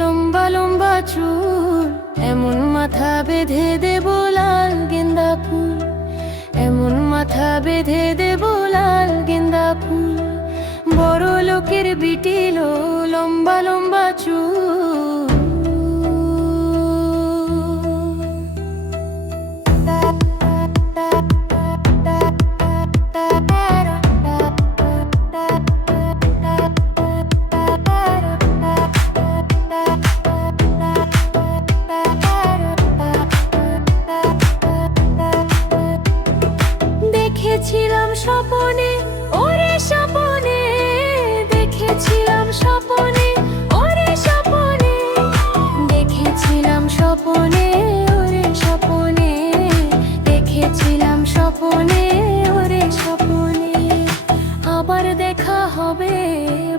লম্বা লম্বা চুল, এমন মাথা বেঁধে দেব লাল গেন্দা ফুল, এমন মাথা বেঁধে দেব লাল গেন্দা ফুল। বড় লোকের বিটি লো, লম্বা লম্বা চুল। দেখেছিলাম স্বপনে, ওরে স্বপনে, দেখেছিলাম স্বপনে, ওরে স্বপনে, দেখেছিলাম স্বপনে, ওরে স্বপনে, দেখেছিলাম স্বপনে, ওরে স্বপনে। আবার দেখা হবে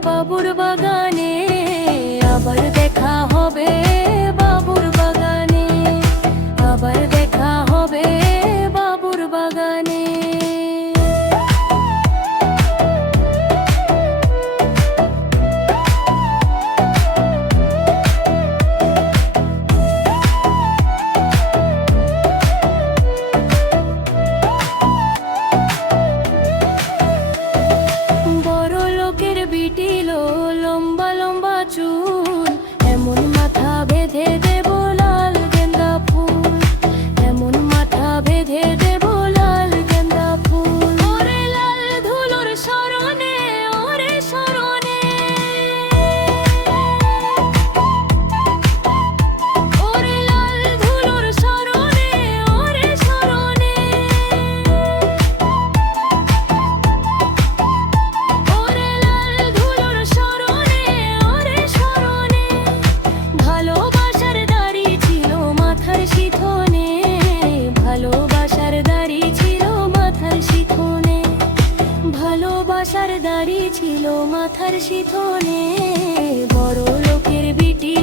বাবুর বাগানে, আবার দেখা হবে বাবুর বাগানে, আবার দেখা হবে বাবুর বাগানে। লম্বা লম্বা চুল, এমন মাথা বেঁধে দেব লাল গেন্দা ফুল, এমন মাথা বেঁধে দেব লাল গেন্দা ফুল। ওরে লাল ধুলোর শরণে, ওরে শরণে, ওরে লাল ধুলোর শরণে, ওরে শরণে, ওরে লাল ধুলোর শরণে, ওরে শরণে। ভালোবাসার দাড়ি ছিল মাথার শিথনে, ভালোবাসার দাড়ি ছিল মাথার শিথনে, ভালোবাসার দাড়ি ছিল মাথার শিথনে। বড় লোকের বিটি